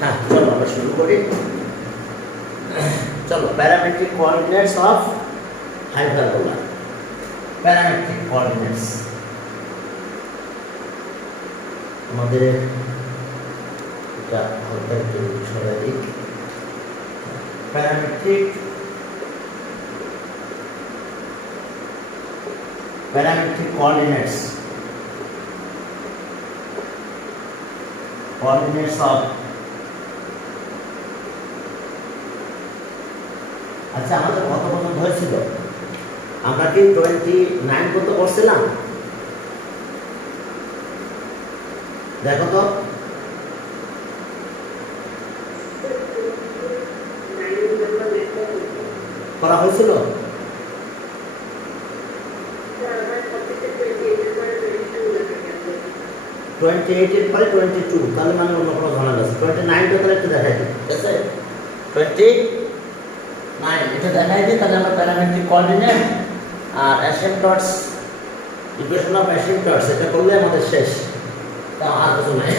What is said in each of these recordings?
হ্যাঁ, চলো আমরা শুরু করি। চলো, parametric coordinates of hyperbola. Parametric coordinates আমাদের এটা হালকা একটু সরাই দিই। প্যারামেট্রিক কোঅর্ডিনেটস অফ, আচ্ছা আমাদের কত পর্যন্ত হয়েছিল? আমরা কি 29 পর্যন্ত করছিলাম? দেখো তো, করা হয়েছিল? টোয়েন্টি এইটের পরে 22, তাহলে মানে অন্য কোনো ঝামেলা আছে। 29টা তাহলে একটু দেখাই দিই, ঠিক আছে? 29 এটা দেখাই দিই, তাহলে আমরা প্যারামেট্রিক কোঅর্ডিনেট আর অ্যাসিম্পটটস, ইকুয়েশন অফ অ্যাসিম্পটটস এটা করলে আমাদের শেষ, তা আর কিছু নাই।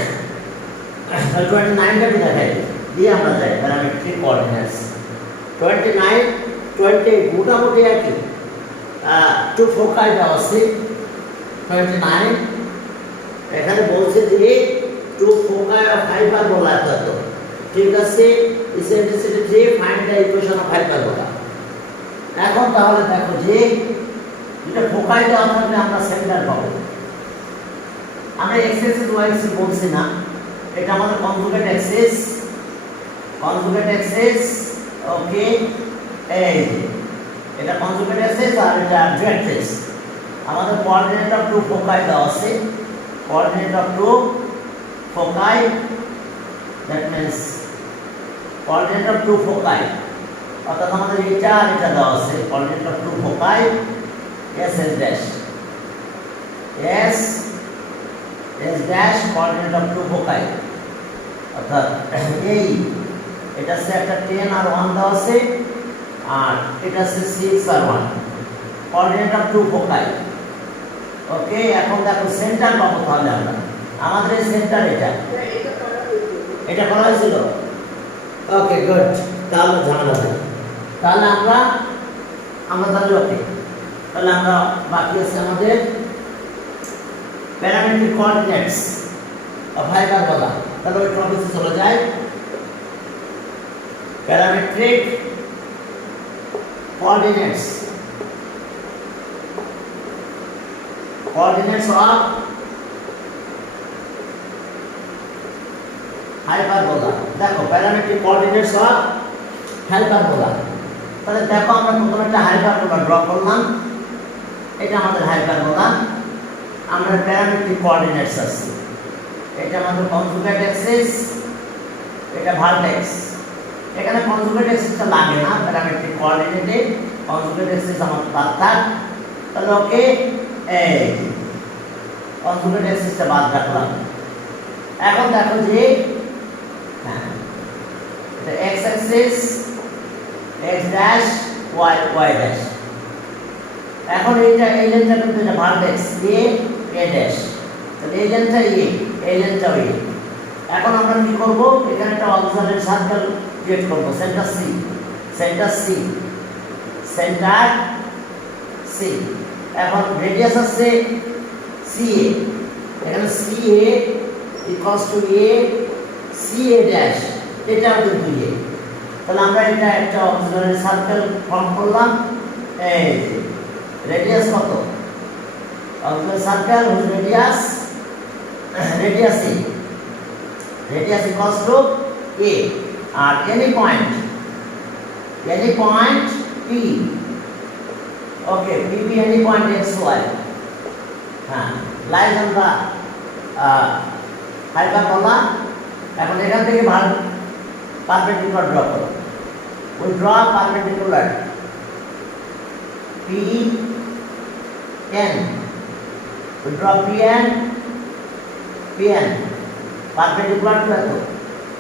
তাহলে 29টা একটু দেখাই দিই, দিয়ে আমরা যাই প্যারামেট্রিক কোঅর্ডিনেটস। 29, 28 মোটামুটি একই, টু ফোকাই দেওয়া আছে। 29 এখানে বলছে যে টু ফোকাই অফ হাইপারবোলা এত, ঠিক আছে? Eccentricity 3, find the equation of hyperbola. এখন তাহলে দেখো যে এটা ফোকাই দেওয়া থাকলে আমরা সেন্টার পাবো। আমরা এক্স এক্সিস ওয়াই এক্সিস বলছি না, এটা আমাদের কনজুগেট অ্যাক্সিস, ওকে? এই এটা কনজুগেট অ্যাক্সিস আর এটা ভেক্টর। আমাদের কোঅর্ডিনেট অফ টু ফোকাই দেওয়া আছে, coordinate of two foci, that means coordinate of two foci, অর্থাৎ আমাদের এটা আর এটা দেওয়া আছে। coordinate of two foci s dash coordinate of two foci, অর্থাৎ এই এটা সে একটা 10 আর 1 দেওয়া আছে, আর এটা সে 6 আর 1, coordinate of two foci। ওকে, এখন দেখো সেন্টার পাবো তাহলে আমরা, আমাদের সেন্টার এটা করা হয়েছিল। ওকে গুড, তাহলে ঝামেলা নেই। তাহলে আমরা তাহলে ওকে, তাহলে আমরা বাকি আছে আমাদের প্যারামেট্রিক কোঅর্ডিনেটস অফ হাইপারবোলা। তাহলে ওই টপিকে চলে যায়, প্যারামেট্রিক কোঅর্ডিনেটস of হাইপারবোলা। দেখো প্যারামেট্রিক কোঅর্ডিনেটস অফ হাইপারবোলা, তাহলে দেখো আমরা প্রথমে একটা হাইপারবোলা ড্র করলাম, এটা আমাদের হাইপারবোলা। আমরা প্যারামেট্রিক কোঅর্ডিনেটস আছে, এটা আমাদের কনজুগেট অ্যাক্সিস, এটা ভার্টেক্স। এখানে কনজুগেট অ্যাক্সিসটা লাগে না, প্যারামেট্রিক কোঅর্ডিনেটে কনজুগেট অ্যাক্সিস আমাদের বাদ থাক। তাহলে ওকে, এই কনজুগেট অ্যাক্সিসটা বাদ রাখলাম। এখন দেখো যে হ্যাঁ, এটা x Axis, x dash, y dash. এখন এইটা এই লেনটা কিন্তু এটা ভার্টেক্স a ড্যাশ, তাহলে এই লেনটা এই লেনটা এখন আমরা কি করব? এখানে একটা অক্সিলারি সার্কেল ক্রিয়েট করব, সেন্টার সি। এখন রেডিয়াস আছে CA, এখানে CA equals to CA dash, এটাও কিন্তু A। তাহলে আমরা এটা একটা অক্সিলারি সার্কেল ফর্ম করলাম। এই রেডিয়াস কত? Auxiliary circle whose radius equals to A, আর any point P, okay, P any point xy, lies on the hyperbola। এখন এখান থেকে পারপেন্ডিকুলার ড্র করো। we draw perpendicular PN, we draw PN perpendicular to এত,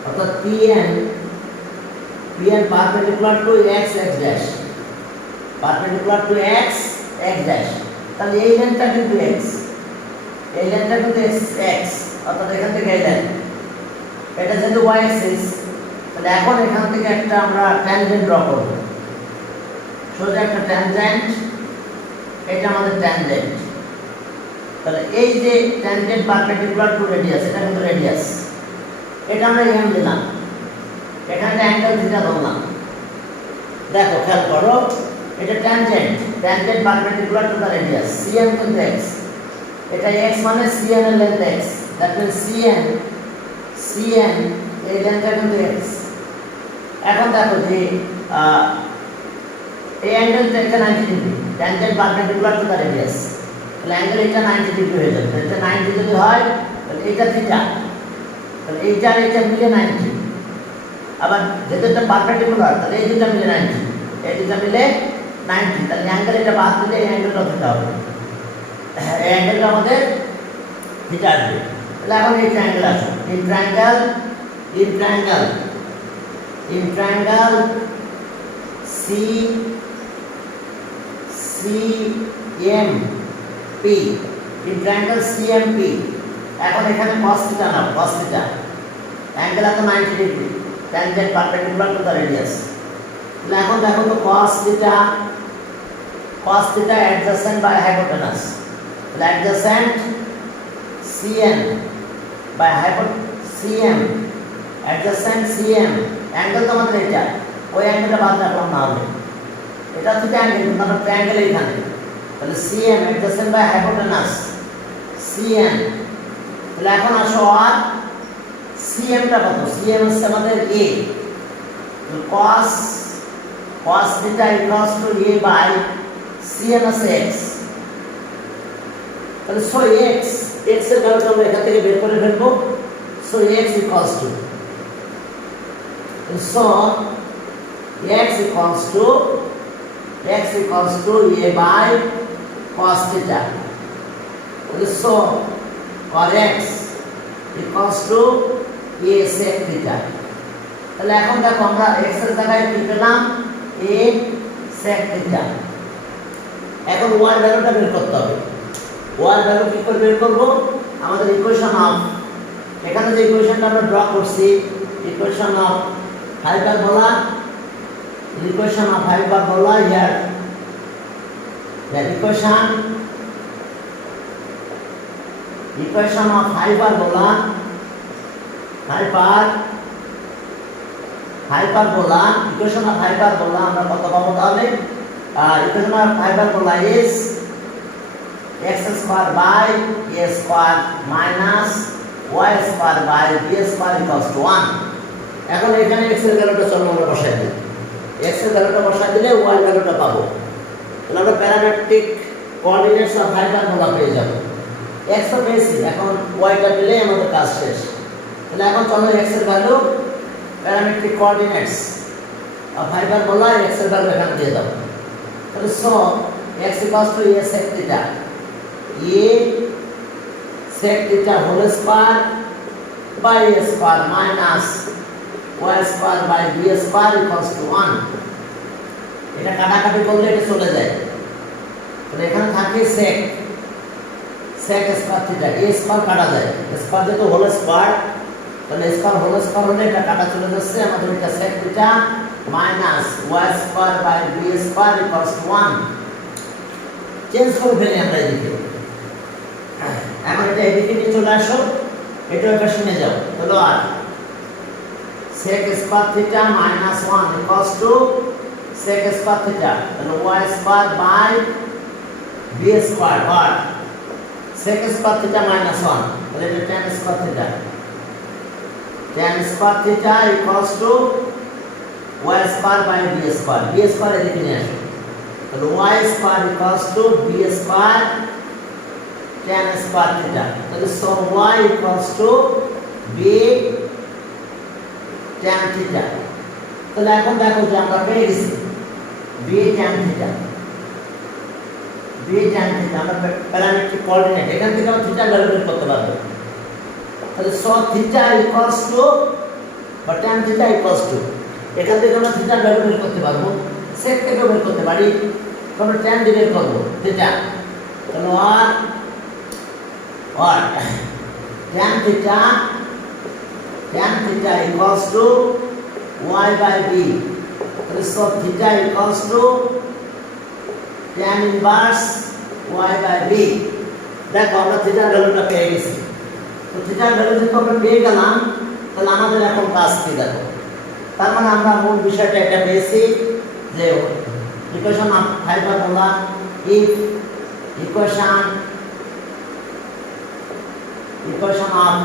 অর্থাৎ PN perpendicular to x dash, perpendicular to x dash। তাহলে এই লাইনটা কিন্তু x, এই লাইনটা কিন্তু x, অর্থাৎ এখান থেকে এই লাইন এটা যেহেতু y অ্যাক্সিস, তাহলে এখন এখান থেকে একটা আমরা ট্যানজেন্ট ড্র করব। সোজা একটা ট্যানজেন্ট, এটা আমাদের ট্যানজেন্ট। তাহলে এই যে ট্যানজেন্ট পারপেন্ডিকুলার টু রেডিয়াস, এটা কিন্তু রেডিয়াস, এটা আমরা m দিলাম, এখানে অ্যাঙ্গেল থিটা ধরলাম। দেখো খেয়াল করো, এটা tangent, tangent perpendicular to the radius, cn কিন্তু x, এটা x মানে cn এর length x, that means cn এই লেন্থটা কিন্তু x। এখন দেখো যে এই অ্যাঙ্গেলটা এটা 90 degree, tangent perpendicular to the radius, তাহলে অ্যাঙ্গেল এটা 90 ডিগ্রি হয়ে যাবে। এটা 90 যদি হয় তাহলে এটা থিটা, তাহলে এইটা আর এটা মিলে 90। আবার যেহেতু এটা পারপেন্ডিকুলার, তাহলে এই দুটো মিলে 90, এই দুটো মিলে 90, তাহলে অ্যাঙ্গেল এটা বাদ দিলে এই অ্যাঙ্গেলটা থিটা হবে, এই অ্যাঙ্গেলটা আমাদের থিটা আসবে। তাহলে এখন এই ট্রায়াঙ্গেল আসো, in triangle CMP, in triangle CMP। এখন এখানে cos থিটা নাও, cos থিটা, অ্যাঙ্গেল আছে 90 degree, tangent perpendicular to the radius. তাহলে এখন দেখো তো cos theta adjacent by hypotenuse, তাহলে adjacent CN by CM, adjacent CM, angle তো আমাদের এটা, ওই অ্যাঙ্গেলটা বাদ রাখলাম না হলে, এটা হচ্ছে অ্যাঙ্গেল, কিন্তু আমরা ট্রায়াঙ্গেল এখানে, তাহলে CM adjacent by hypotenuse CN। তাহলে এখন আসো আর CM টা কত, CM হচ্ছে আমাদের A, cos theta equals to A by CN আছে x, তাহলে so x এর ভ্যালুটা আমরা এখান থেকে বের করে ফেলবো, so x equals to A by cos theta, so or x equals to A sec theta। তাহলে এখন দেখো আমরা x এর জায়গায় কি পেলাম, A sec theta। এখন y এর ভ্যালুটা বের করতে হবে, y এর ভ্যালু কি করে বের করব, আমাদের ইকুয়েশন অফ, এখানে যে ইকুয়েশনটা আমরা ড্র করছি, equation of hyperbola, here equation of hyperbola আমরা কত পাবো তাহলে, equation of hyperbola is x square by a square minus y square by b square equals to 1। এখন এখানে x এর ভ্যালুটা চলো আমরা বসাই দিই, x এর ভ্যালুটা বসাই দিলে y এর ভ্যালুটা পাবো, তাহলে আমরা প্যারামেট্রিক কোঅর্ডিনেটস অফ হাইপারবোলা পেয়ে যাব। x তো পেয়েছি, এখন y টা পেলে আমাদের কাজ শেষ। তাহলে এখন চলো x এর value, parametric coordinates of hyperbola, x এর ভ্যালু এখানে দিয়ে দাও। তাহলে so x equals to a sec theta, a sec theta whole square by a square minus y square by b square equals to 1। এটা কাটাকাটি করলে এটা চলে যায়, তাহলে এখানে থাকে sec square theta, a square কাটা যায়, square যেহেতু whole square, তাহলে square whole square হলে এটা কাটা চলে যাচ্ছে, আমাদের এটা sec theta minus y square by b square equals to 1। Change করে ফেলি আমরা এদিকে, এখন এটা এদিকে নিয়ে চলে আসো, এটা এবার শুনে যাও। হলো আর sec square theta minus 1 equals to sec square theta, তাহলে y square by b square, or sec square theta minus 1, তাহলে এটা tan square theta equals to y square by b square, b square এদিকে নিয়ে আসো, তাহলে y square equals to b square tan square theta, তাহলে so y equals to b tan theta। তাহলে এখন দেখো যে আমরা পেয়ে গেছি b tan theta, আমরা প্যারামেট্রিক কোঅর্ডিনেট এখান থেকে আমরা থিটা ভ্যালু বের করতে পারবো। তাহলে so theta equals to বা tan theta equals to, এখান থেকে আমরা থিটা ভ্যালু বের করতে পারবো, sec থেকে বের করতে পারি, আমরা tan দিয়ে বের করব থিটা, তাহলে or tan theta tan theta equals to y by b. So theta equals to tan inverse y by b. দেখো আমরা থিটার ভ্যালুটা পেয়ে গেছি। তো থিটার ভ্যালু যেহেতু আমরা পেয়ে গেলাম, তাহলে আমাদের এখন কাজ কি দেখো। তার মানে আমরা মূল বিষয়টা এটা পেয়েছি যে equation of hyperbola if equation of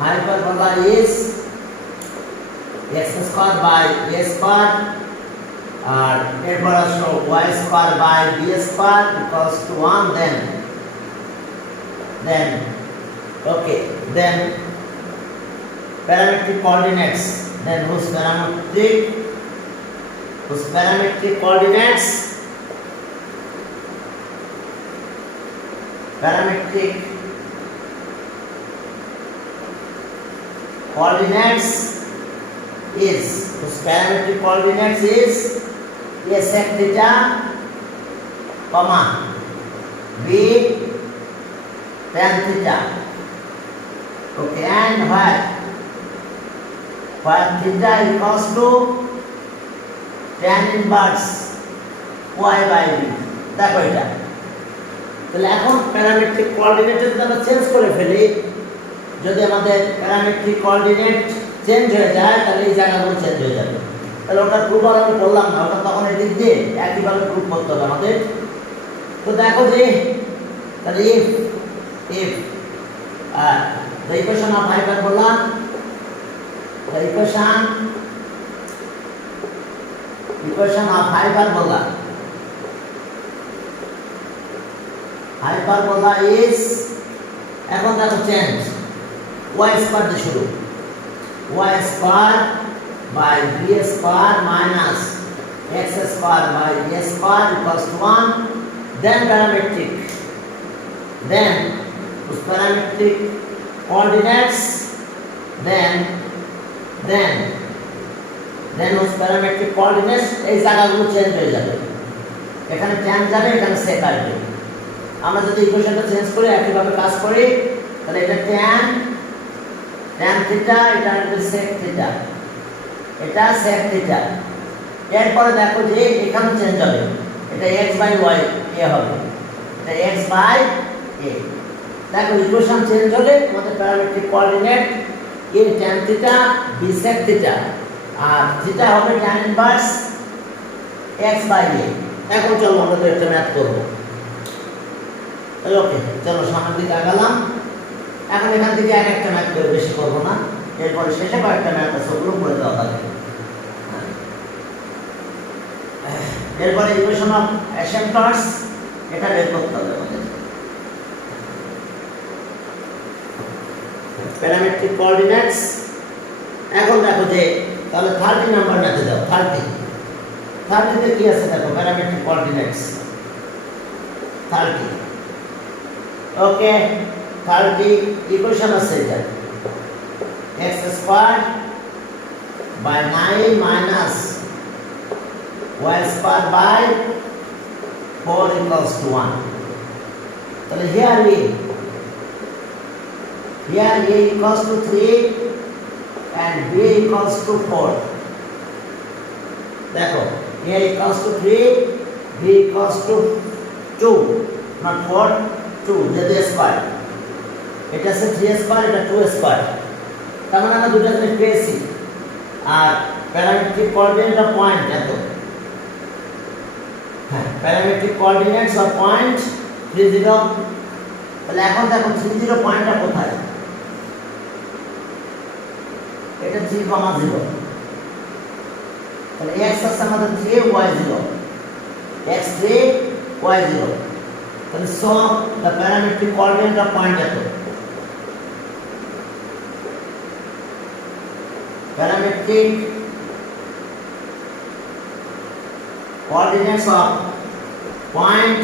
hyperbola is x square by a square আর এরপর আসো y square by b square equals to 1, then okay, then parametric coordinates, then whose parametric coordinates is a sec theta, comma b tan theta. Okay, and where theta equals to tan inverse y by b. দেখো এটা তাহলে এখন parametric coordinate যদি আমরা change করে ফেলি, যদি আমাদের প্যারামেট্রিক কোঅর্ডিনেট চেঞ্জ হয়ে যায় তাহলে এই জায়গাগুলো চেঞ্জ হয়ে যাবে। তাহলে ওটা প্রুফ আর আমি করলাম না, ওটা তখন এদিক দিয়ে একইভাবে প্রুফ করতে হবে আমাদের। তো দেখো যে তাহলে if the equation of hyperbola is এখন দেখো চেঞ্জ y স্কয়ার দিয়ে শুরু, y square by b square minus x square by a square equals to 1, then parametric coordinates, then those parametric coordinates এই জায়গাগুলো চেঞ্জ হয়ে যাবে, এখানে tan যাবে, এখানে sec আসবে। আমরা যদি ইকুয়েশনটা চেঞ্জ করে একইভাবে কাজ করি তাহলে এটা tan থিটা, এটা হবে sec থিটা, এটা sec থিটা। এরপরে দেখো যে এখানে চেঞ্জ হবে, এটা x বাই y এ হবে, এটা x বাই a। দেখো ইকুয়েশন চেঞ্জ হলে আমাদের parametric coordinate a tan theta b sec theta আর থিটা হবে tan inverse x by a। এখন চলো আমরা তো একটা ম্যাথ করব। ওকে, চলো সামনের দিকে আগালাম। এখন এখান থেকে একটা ম্যাথ করে, বেশি করবো না, এরপরে শেষে কয়েকটা ম্যাথ আছে ওগুলো করে দেওয়া হবে। এরপরে ইকুয়েশন অফ অ্যাসেম্পটরস এটা বের করতে হবে আমাদের। প্যারামেট্রিক কোঅর্ডিনেটস এখন দেখো যে তাহলে 30 নাম্বার ম্যাথে দাও। 30 তে কি আছে দেখো, প্যারামেট্রিক কোঅর্ডিনেটস 30। ওকে, 30 ইকুয়েশন আছে এটা x square by 9 minus y square by 4 equals to 1. তাহলে here a equals to 3 and b equals to 4. দেখো a equals to 3, b equals to 2, not 4, 2, যেহেতু স্কয়ার, এটা আছে 3 স্কয়ার, এটা 2 স্কয়ার। তার মানে আমরা দুটো জিনিস পেয়েছি। আর প্যারামেট্রিক কোঅর্ডিনেট অফ পয়েন্ট এত, হ্যাঁ প্যারামেট্রিক কোঅর্ডিনেটস অফ পয়েন্ট 30। তাহলে এখন দেখো 30 পয়েন্টটা কোথায়, এটা 3,0। তাহলে x আছে আমাদের 3, y 0, x 3, y 0। তাহলে so the parametric coordinate of point এত, parametric coordinates of point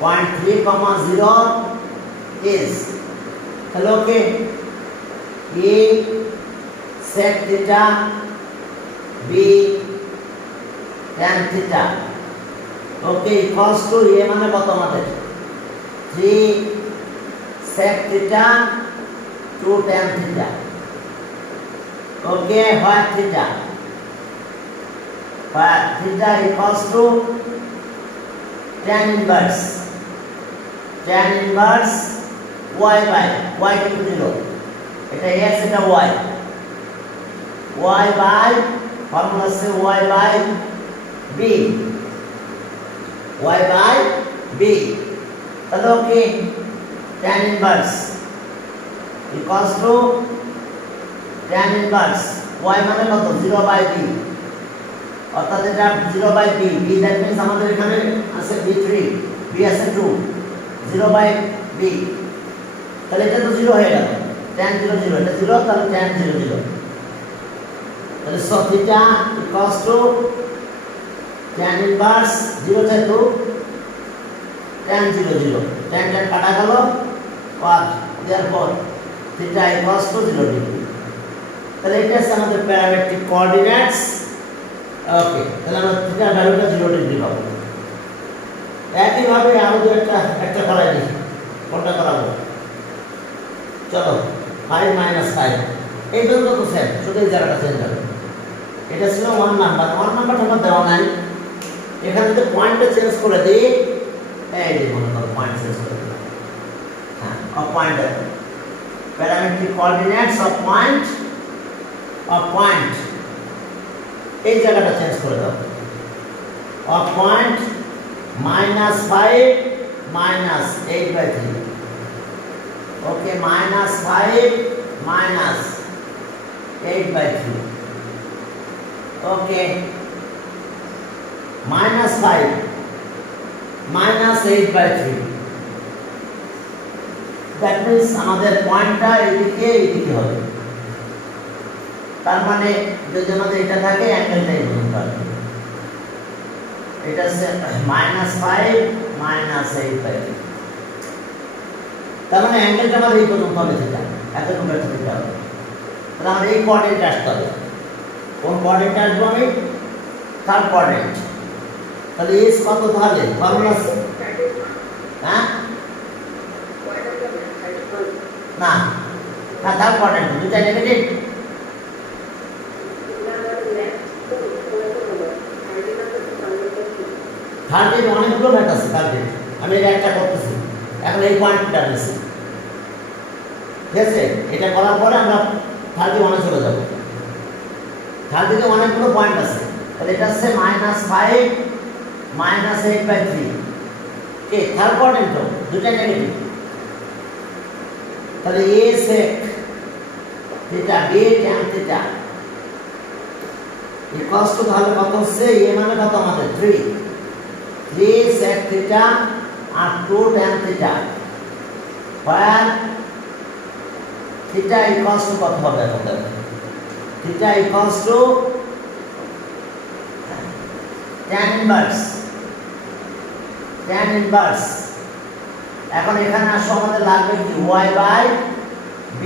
3,0 is, hello, okay, a sec theta, b tan theta, okay, equals to a মানে কত আমাদের 3 sec theta to tan theta. Okay, what theta? What theta equals to tan inverse y by y into 0. এটা x এটা y by formula আছে y by b তাহলে ওকে tan inverse equals to tan inverse y মানে কত 0 by b অর্থাৎ এটা 0 by b that means আমাদের এখানে আছে b3 b আছে 2 0 by b তাহলে এটা তো 0 হয়ে গেল tan 0 0 এটা 0 তাহলে tan 0 0 তাহলে so theta equals to tan inverse 0 থেকে 2 tan 0 0 tan কাটা গেল আর therefore theta equals to 0 degree তাহলে এটা আছে আমাদের প্যারামেট্রিক কোঅর্ডিনেটস ওকে তাহলে আমরা থিটা ভ্যালুটা 0 ডিগ্রি পাবো একই ভাবে আরো একটা করাই দিই কোনটা করাবো চলো 5 5 এই পর্যন্ত তো সেম শুধু এই জায়গাটা চেঞ্জ হবে এটা ছিল 1 নাম্বার আমার দেওয়া নাই এখানে তো পয়েন্টটা চেঞ্জ করে দিই এই যে মনে করো পয়েন্ট চেঞ্জ করে দিই হ্যাঁ of point parametric coordinates of point এই জায়গাটা চেঞ্জ করে দাও of point -5 -8/3 okay -5 -8/3 okay -5 -8/3 that means আমাদের পয়েন্টটা এইদিকে হবে তার মানে যদি আমাদের এটা থাকে অ্যাঙ্গেলটাই বলতে পারবে এটা হচ্ছে -5 -8/3 তার মানে অ্যাঙ্গেলটা আমাদের এই পর্যন্ত হবে থিটা এতটুকু থিটা হবে তাহলে আমাদের এই কোঅর্ডিনেট আসতে হবে কোন কোঅর্ডিনেট আসবো আমি থার্ড কোঅর্ডিনেট তাহলে এস কত তাহলে ফর্মুলা হ্যাঁ না থার্ড কোঅর্ডিনেট দুটো নেগেটিভ থার্ডের অনেকগুলো ম্যাট আছে থার্ডের আমি এটা একটা করতেছি এখন এই পয়েন্টটা নিচ্ছি ঠিক আছে এটা করার পরে আমরা 31 চলে যাব 30 অনেকগুলো পয়েন্ট আছে তাহলে এটা হচ্ছে -5 -8/3 কে থার্ড কোঅর্ডিনেট তো দুটো নেগেটিভ তাহলে a sec theta b tan theta equals to তাহলে কত হচ্ছে a মানে কত আমাদের 3 sec theta R 2 tan theta where theta equals to কত হবে আমাদের theta equals to tan inverse এখন এখানে আসো আমাদের লাগবে কি y by b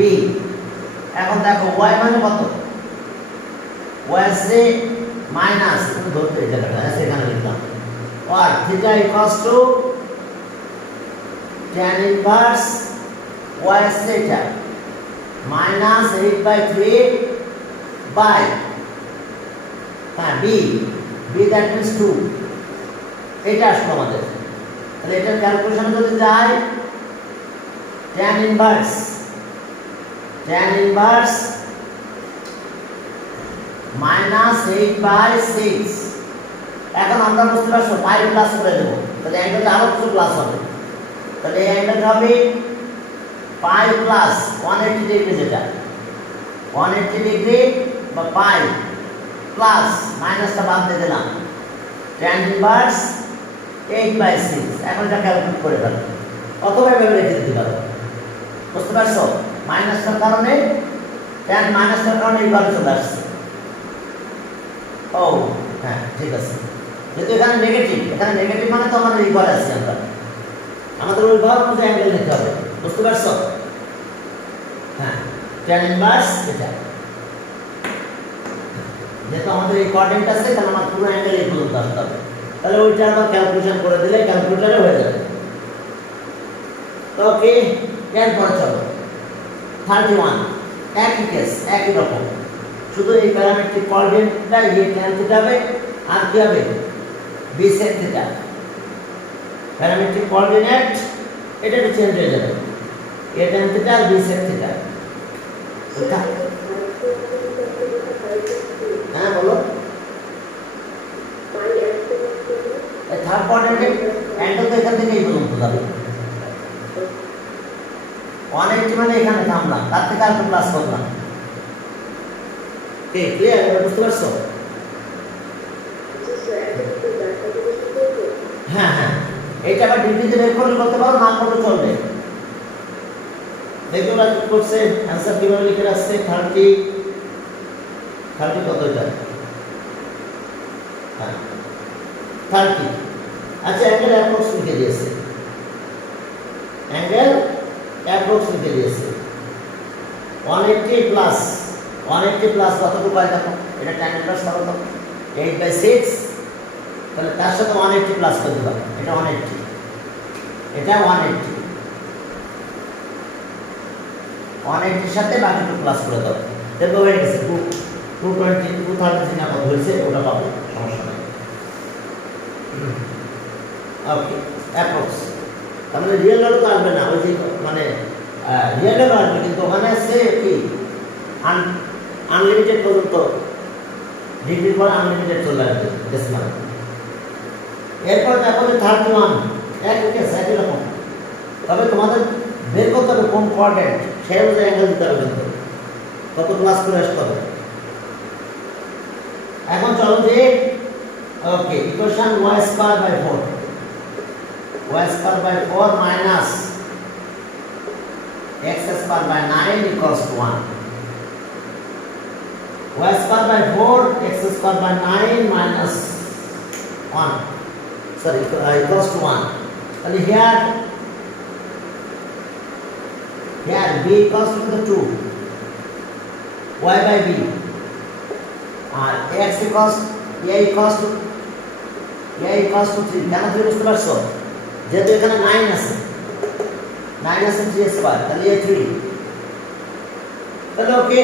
এখন দেখো y মানে কত y আছে মাইনাস তুমি ধরতে এই জায়গাটা এখানে লিখলাম or theta equals to tan inverse y theta minus 8/3 by b that means 2 এটা আসলো আমাদের তাহলে এটা ক্যালকুলেশন যদি যায় tan inverse minus 8/6 এখন আমরা বুঝতে পারছো 5 প্লাস করে দেব তাহলে অ্যাঙ্গেলটা আরো কিছু প্লাস হবে তাহলে এই অ্যাঙ্গেলটা হবে 5 প্লাস 180 ডিগ্রি যেটা 180 ডিগ্রি বা 5 প্লাস মাইনাসটা বাদ দিয়ে দিলাম tan ইনভার্স 8/6 এখন এটা ক্যালকুলেট করে ফেলো অথবা এভাবে লিখে দিতে পারো বুঝতে পারছো মাইনাসটার কারণে tan মাইনাসটার কারণে এইভাবে চলে আসছে ও হ্যাঁ ঠিক আছে যেহেতু এখানে নেগেটিভ মানে তো আমাদের ইকুয়াল আছে আমাদের ওই ঘর অনুযায়ী অ্যাঙ্গেল নিতে হবে বুঝতে পারছো হ্যাঁ tan ইনভার্স এটা যেহেতু আমাদের এই কোঅর্ডিনেট আছে তাহলে আমার পুরো অ্যাঙ্গেল এই পর্যন্ত আসতে হবে তাহলে ওইটা আমরা ক্যালকুলেশন করে দিলে ক্যালকুলেটরে হয়ে যাবে ওকে এরপরে চলো 31 একই কেস একই রকম, শুধু এই প্যারামেট্রিক কোঅর্ডিনেটটা এই tan থিটা হবে আর কি হবে b sec theta. Parametric coordinate এটা একটু চেঞ্জ হয়ে যাবে, a tan থিটা আর b sec থিটা। হ্যাঁ বলো, থার্ড কোয়াড্রেন্টের অ্যাঙ্গেল তো এখান থেকে এই পর্যন্ত যাবে, 180 মানে এখানে থামলাম, তার থেকে আর প্লাস করলাম। কে ক্লিয়ার, এবার বুঝতে পারছো? হ্যাঁ হ্যাঁ, এইটা আবার ডিগ্রিতে বের করলে করতে পারো, না করলে চলবে। দেখো ওরা কি করছে, অ্যান্সার কিভাবে লিখে রাখছে, 30 কত এটা, হ্যাঁ 30। আচ্ছা অ্যাঙ্গেল অ্যাপ্রক্স লিখে দিয়েছে, অ্যাঙ্গেল অ্যাপ্রক্স লিখে দিয়েছে 180 প্লাস কতটুকু হয় দেখো, এটা tan ইনভার্স করো তো 8/6, তাহলে তার সাথে 180 প্লাস করে দিলাম, এটা 180, এটা 180 সাথে বাকিটুকু প্লাস করে দাও, দেখো হয়ে গেছে 220 230 না কত হয়েছে ওটা পাবো, সমস্যা নেই। ওকে অ্যাপ্রক্স, তার মানে রিয়েল ভ্যালু তো আসবে না, ওই যে মানে রিয়েল ভ্যালু আসবে, কিন্তু ওখানে আছে কি আনলিমিটেড পর্যন্ত, ডিগ্রির পরে আনলিমিটেড চলে আসবে ডেসিমাল। এরপর দেখো 31 একই কেস একই রকম, তবে তোমাদের বের করতে হবে কোন কোঅর্ডিনেট, সেই অনুযায়ী অ্যাঙ্গেল দিতে হবে, কিন্তু কত প্লাস করে আসতে হবে। এখন চলো যে ওকে equation y²/4 minus x²/9 equals to 1, y²/4 x²/9 minus 1 sorry equals to 1, তাহলে here b equals to the 2, y/b R x equals a equals to 3। কেন তুমি বুঝতে পারছো, যেহেতু এখানে 9 আছে 3² তাহলে a 3, তাহলে ওকে।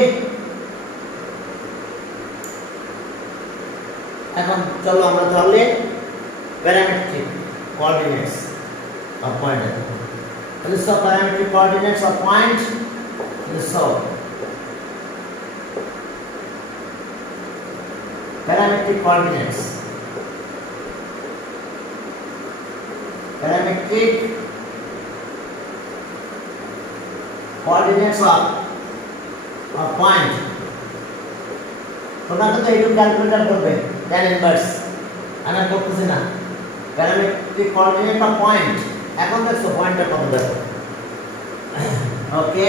এখন চলো আমরা তাহলে প্যারামেট্রিক কোঅর্ডিনেটস অফ পয়েন্ট, তাহলে সব প্যারামেট্রিক কোঅর্ডিনেটস অফ পয়েন্ট, তাহলে সব parametric coordinates of point, তোমরা তো এইটুকু ক্যালকুলেটর করবে tan ইনভার্স, আমি করতেছি না। প্যারামেট্রিক কোঅর্ডিনেট অফ পয়েন্ট, এখন দেখছো পয়েন্টটা কত দেখো, ওকে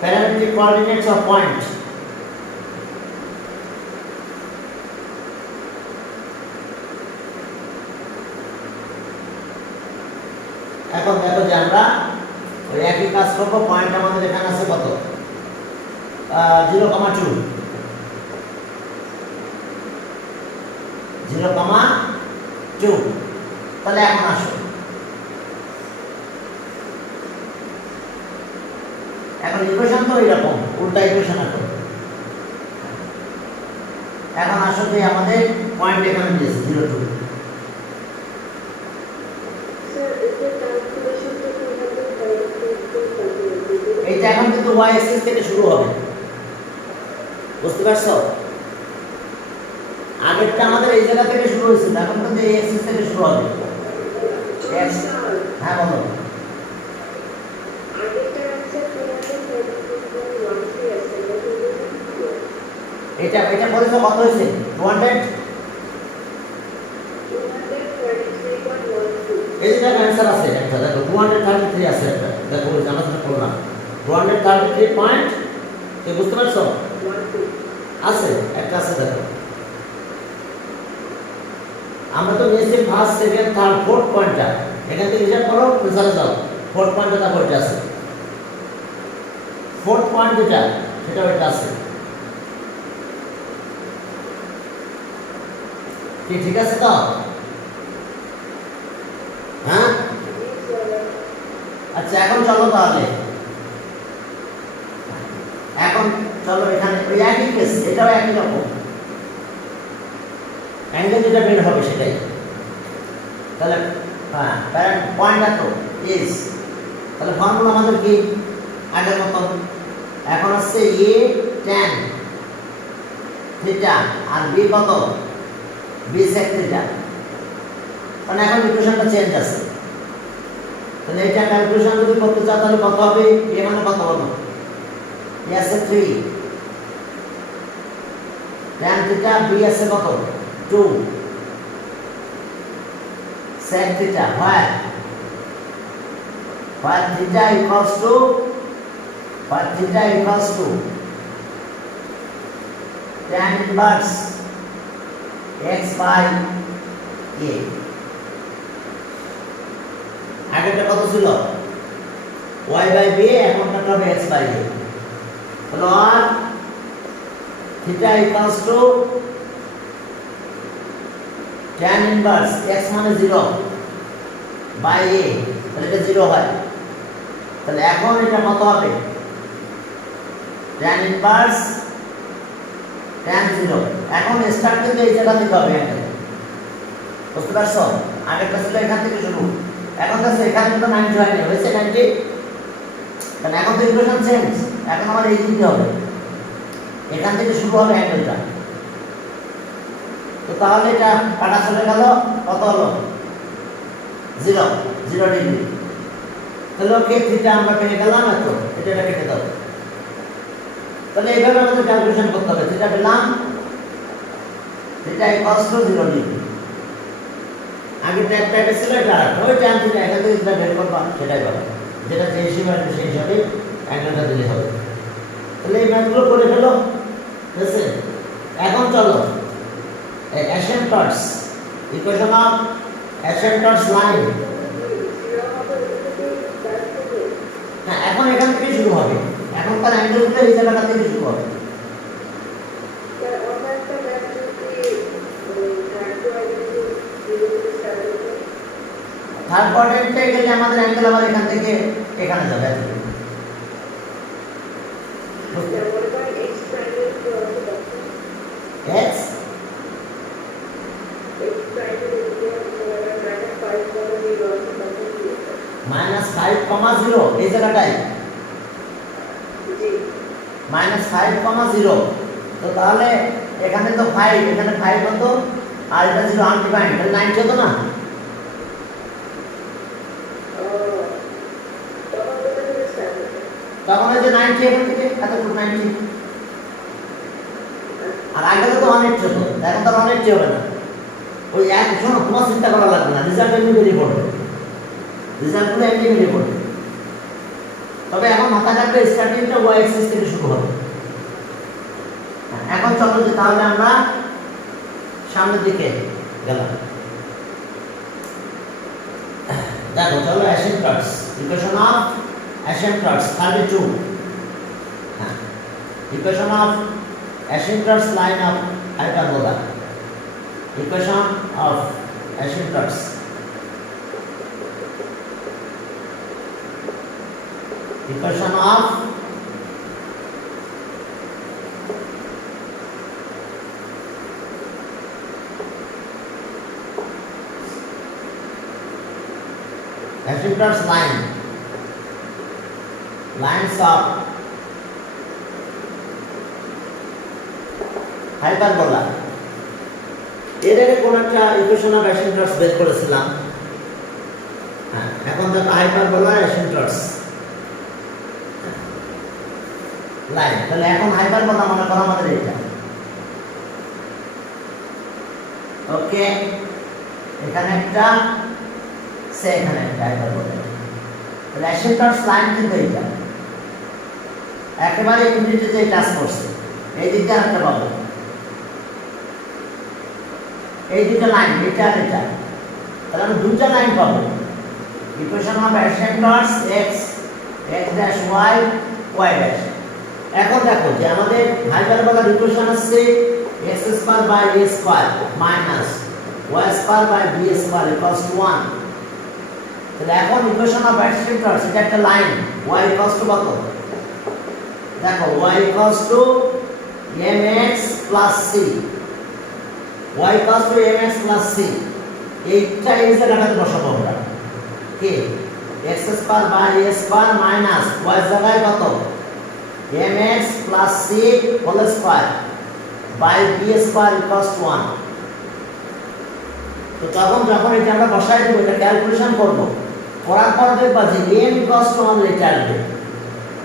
প্যারামেট্রিক কোঅর্ডিনেটস অফ পয়েন্ট। এখন দেখো যে আমরা ওই একই কাজ করব, পয়েন্ট আমাদের এখানে আছে কত 0,2, তাহলে এখন আসো, এখন ইকুয়েশন তো এরকম, উল্টা ইকুয়েশন আছে। এখন আসো যে আমাদের পয়েন্ট এখানে দিয়েছে 0,2, এইটা এখন কিন্তু y অ্যাক্সিস থেকে শুরু হবে, বুঝতে পারছো? আগেরটা আমাদের এই জায়গা থেকে শুরু হয়েছিল, এখন কিন্তু এই অ্যাক্সিস থেকে শুরু হবে। হ্যাঁ বলো, এটা বলেছো কত হয়েছে 200, এই যে অ্যানসার আছে একটা দেখো 233 আছে একটা দেখো, ওই জানা সেটা করলাম 233 পয়েন্ট, তুমি বুঝতে পারছো? আছে একটা আছে দেখো, আমরা তো নিয়েছি ফার্স্ট সেকেন্ড থার্ড ফোর্থ পয়েন্টটা, এখান থেকে হিসাব করো রেজাল্ট দাও, ফোর্থ পয়েন্টটা দেখো এটা আছে, ফোর্থ পয়েন্ট যেটা সেটা ওইটা আছে, ঠিক আছে তো? হ্যাঁ আচ্ছা এখন চলো তাহলে, এখন চলো এখানে ওই একই কেস, এটাও একই রকম অ্যাঙ্গেল যেটা বের হবে সেটাই। তাহলে হ্যাঁ প্যারেন্ট পয়েন্ট এত ইজ, তাহলে ফর্মুলা আমাদের কি আগের মতো, এখন হচ্ছে এ tan থিটা আর বি কত বি sec থিটা, মানে এখন ইকুয়েশনটা চেঞ্জ আছে। তাহলে এটা ক্যালকুলেশন যদি করতে চাও তাহলে কত হবে, এ মানে কত বলো, এ আছে 3 tan থিটা, বি আছে কত 2 sec theta, where theta equals to tan inverse x by a। আগেরটা কত ছিল y by b, এখনটা হবে x by a। তাহলে আর theta equals to tan inverse x মানে 0 by a, তাহলে এটা 0 হয়। তাহলে এখন এটা কত হবে, tan inverse tan 0। এখন স্টার্ট কিন্তু এই জায়গা থেকে হবে, বুঝতে পারছো? আগেরটা ছিল এখান থেকে শুরু, এখন কাছে এখানে তো 90 হয়নি, হয়েছে 90। তাহলে এখন তো ইকুয়েশন চেঞ্জ, এখন আমার এই দিতে হবে, এখান থেকে শুরু হবে অ্যাঙ্গেলটা। তো তাহলে এটা কাটা চলে গেল, কত হলো 0 ডিগ্রি। তাহলে ওকে থিটা আমরা পেয়ে গেলাম এত, এটা কেটে দাও। তাহলে এইভাবে আমাদের ক্যালকুলেশন করতে হবে, থিটা পেলাম, থিটা ইকুয়ালস টু 0 ডিগ্রি। আগে ট্যাগ ছিল এটা, ওই tan থিটা এখান থেকে যেটা বের করবা সেটাই পাবে, যেটা যে হিসেবে আসবে সেই হিসাবে অ্যাঙ্গেলটা দিলে হবে। তাহলে এই ম্যাথগুলো করে ফেলো, ঠিক আছে? এখন চলো asymptotes, equation of asymptotes line। না এখন এখান থেকে শুরু হবে, এখন তার অ্যাঙ্গেলটা এই জায়গাটা থেকে শুরু হবে। থার্ড কোয়াড্রেন্টে গেলে আমাদের অ্যাঙ্গেল আবার এখান থেকে এখানে যাবে। x -5,0 এই জায়গাটায় -5,0। তো তাহলে এখানে তো 5, এখানে 5 কত আর এটা ছিল আনডিফাইন্ড, তাহলে 90 হতো না? তখন এই যে 90 এখান থেকে এত 90, আর আগে তো 180 হতো, এখন তো 180 হবে না। ওই এক শোনো, তোমার চিন্তা করা লাগবে না, রেজাল্ট এমনি বেরিয়ে পড়বে, রেজাল্টগুলো এমনি বেরিয়ে পড়বে। তবে এখন মাথা রাখবে স্টার্টিংটা y অ্যাক্সিস থেকে শুরু হবে। এখন চলো যে তাহলে আমরা সামনের দিকে গেলাম। দেখো চলো asymptotes, equation of asymptotes 32। হ্যাঁ, equation of asymptotes line of hyperbola, equation of asymptotes, equation of asymptotes line, lines of hyperbola। এর আগে কোন একটা ইকুয়েশন অফ asymptotes বের করেছিলাম। হ্যাঁ, এখন দেখো হাইপারবোলা asymptotes লাইন। তাহলে এখন হাইপারবোলা মনে করো আমাদের এটা, ওকে, এখানে একটা এখানে একটা হাইপারবোলা। তাহলে asymptotes লাইন কিন্তু এইটা একেবারে ইউনিটে যে টাচ করছে, এই দিকটা একটা পাবো, এই দুটো লাইন এটা আর এটা, তাহলে আমি দুটো লাইন পাবো। Equation of asymptotes x dash y dash। এখন দেখো যে আমাদের হাইপারবোলার ইকুয়েশন আছে x square by a square minus y square by b square equals to 1। তাহলে এখন ইকুয়েশন অফ অ্যাসিস্ট্যান্ট এটা একটা লাইন y ইকুয়ালস টু কত দেখো y equals to mx plus c y equals to mx plus c এইটা এই জায়গাটাতে বসাবো আমরা কি x square by a square minus y জায়গায় কত mx plus c whole square by b square equals to 1 তো তখন যখন এটা আমরা বসাই দেব এটা ক্যালকুলেশন করব করার পর দেখবা যে m ইকুয়ালস টু 1 লেখা আসবে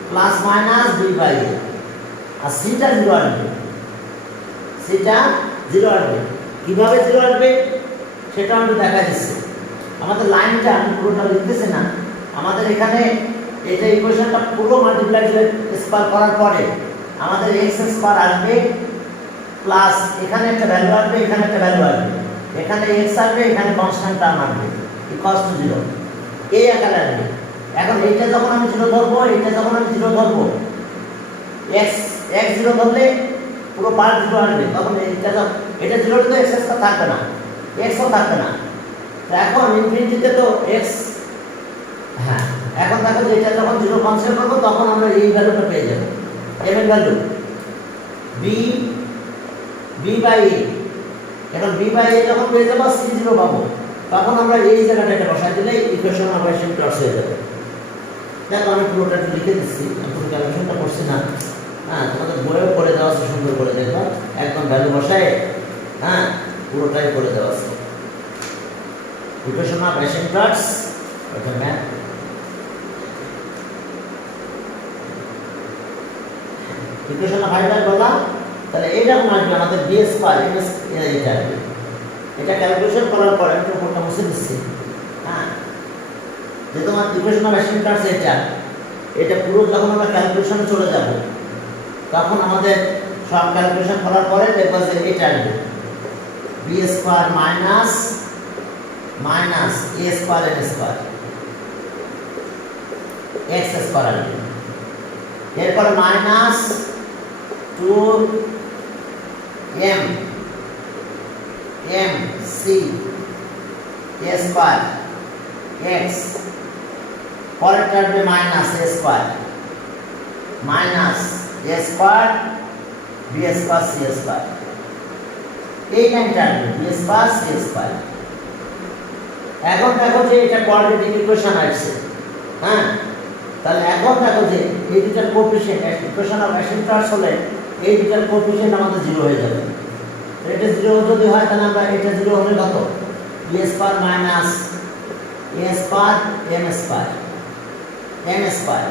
plus minus b by a আর c টা 0 আসবে c টা 0 আসবে কিভাবে 0 আসবে সেটা আমি দেখা দিচ্ছি আমাদের লাইনটা আমি পুরোটা লিখতেছি না আমাদের এখানে এটা ইকুয়েশনটা পুরো মাল্টিপ্লাই স্কয়ার করার পরে আমাদের x স্কয়ার আসবে প্লাস এখানে একটা ভ্যালু আসবে এখানে একটা ভ্যালু আসবে এখানে x আসবে এখানে কনস্ট্যান্ট টার্ম আসবে ইকুয়ালস টু 0 এই আকারে আসবে এখন এইটা যখন আমি 0 ধরবো এটা যখন আমি 0 ধরবো x 0 ধরলে পুরো পার্ট 0 আসবে তখন এটা 0 তে তো x স্কয়ার থাকবে না x ও থাকবে না তো এখন ইনফিনিটিতে তো x হ্যাঁ এখন দেখো যে এটা যখন 0 কনসিডার করব তখন আমরা এই ভ্যালুটা পেয়ে যাব m এর ভ্যালু b বাই a এখন b বাই a যখন পেয়ে যাব c 0 পাবো তখন আমরা এই জায়গাটা এটা বসাই দিলে ইকুয়েশন অফ অ্যাসিস্ট্যান্ট হয়ে যাবে দেখো আমি পুরোটা একটু লিখে দিচ্ছি আমি পুরো ক্যালকুলেশনটা করছি না হ্যাঁ তোমাদের বইও করে দেওয়া আছে সুন্দর করে দেখো একদম ভ্যালু বসায় হ্যাঁ পুরোটাই করে দেওয়া আছে ইকুয়েশন অফ অ্যাসিস্ট্যান্টস ওখানে ইকুয়েশন অফ হাইড্রোজেন বললাম তাহলে এইটা কোন আসবে আমাদের b স্কয়ার ms এটা আসবে এটা ক্যালকুলেশন করার পরে আমি পুরোটা মুছে দিচ্ছি হ্যাঁ যে তোমার ইকুয়েশন অফ অ্যাসিস্ট্যান্টস এটা পুরো যখন আমরা ক্যালকুলেশনে চলে যাব তখন আমাদের সব ক্যালকুলেশন করার পরে দেখবা যে এটা আসবে b square minus a square n square x square আসবে এরপর minus 2m c a square x পরেরটা আসবে minus a square minus a square b square c square এই লাইনটা আসবে b স্কয়ার c স্কয়ার এখন দেখো যে এটা কোয়াড্রেটিক ইকুয়েশন আসছে হ্যাঁ তাহলে এখন দেখো যে এই দুটার কোএফিশিয়েন্ট ইকুয়েশন অফ অ্যাসিস্ট্যান্টস হলে এই দুটার কোএফিশিয়েন্ট আমাদের 0 হয়ে যাবে এটা 0 যদি হয় তাহলে আমরা এটা 0 হলে কত b square minus a square m square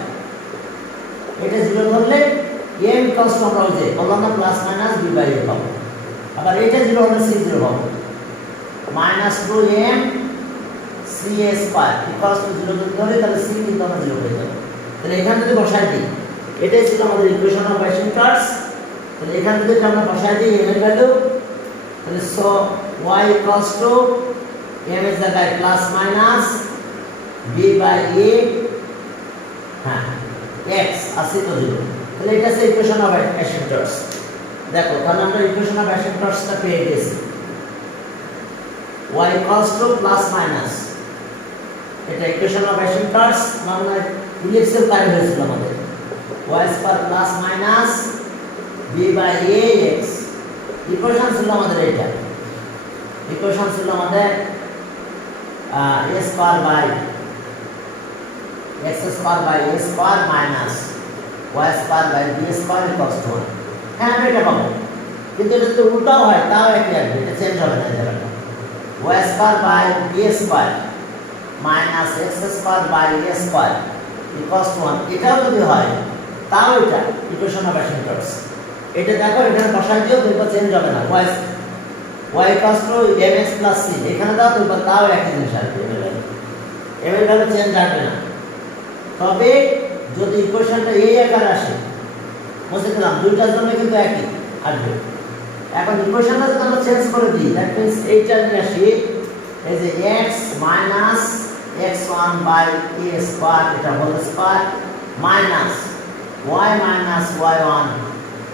এটা 0 ধরলে m ইকুয়ালস টু আমরা ওই যে বললাম না plus minus b by a পাবো আবার এটা 0 হলে c 0 পাবো minus 2m c a square equals to 0 যদি ধরে তাহলে c কিন্তু আমরা 0 হয়ে যাবে তাহলে এখানে যদি বসাই দিই এটাই ছিল আমাদের ইকুয়েশন অফ অ্যাসিস্ট্যান্টস তাহলে এখানে যদি আমরা বসাই দিই m এর ভ্যালু তাহলে so y equals to m এর জায়গায় plus minus b by a হ্যাঁ x আছে তো 0 তাহলে এটা হচ্ছে ইকুয়েশন অফ অ্যাসিস্ট্যান্টস দেখো তাহলে আমরা ইকুয়েশন অফ অ্যাসিস্ট্যান্টসটা পেয়ে গেছি y equals to plus minus এটা ইকুয়েশন অফ অ্যাসিস্ট্যান্টস মানে ইলেকশন কারে হয়েছিল আমাদের y square plus minus b by a x equation ছিল আমাদের এটা ইকুয়েশন ছিল আমাদের a square by x square by a square minus y square by b square equals to 1 হ্যাঁ আমরা এটা পাবো কিন্তু এটা যদি উল্টাও হয় তাও একই আসবে এটা চেঞ্জ হবে না জায়গাটা y square by b square minus x square by a square equals to 1 এটাও যদি হয় তাও এটা ইকুয়েশন অফ অ্যাসিস্ট্যান্টস এটা দেখো এখানে বসাই দিও দেখো চেঞ্জ হবে না y equals to mx plus c এখানে দাও দেখো তাও একই জিনিস আসবে m এর ভ্যালু চেঞ্জ আসবে না তবে যদি ইকুয়েশনটা এই আকারে আসে বুঝতে পেলাম দুইটার জন্য কিন্তু একই আসবে এখন ইকুয়েশনটা যদি আমরা চেঞ্জ করে দিই দ্যাট মিন্স এইটা নিয়ে আসি এই যে x minus x1 by a square এটা whole square minus y minus y1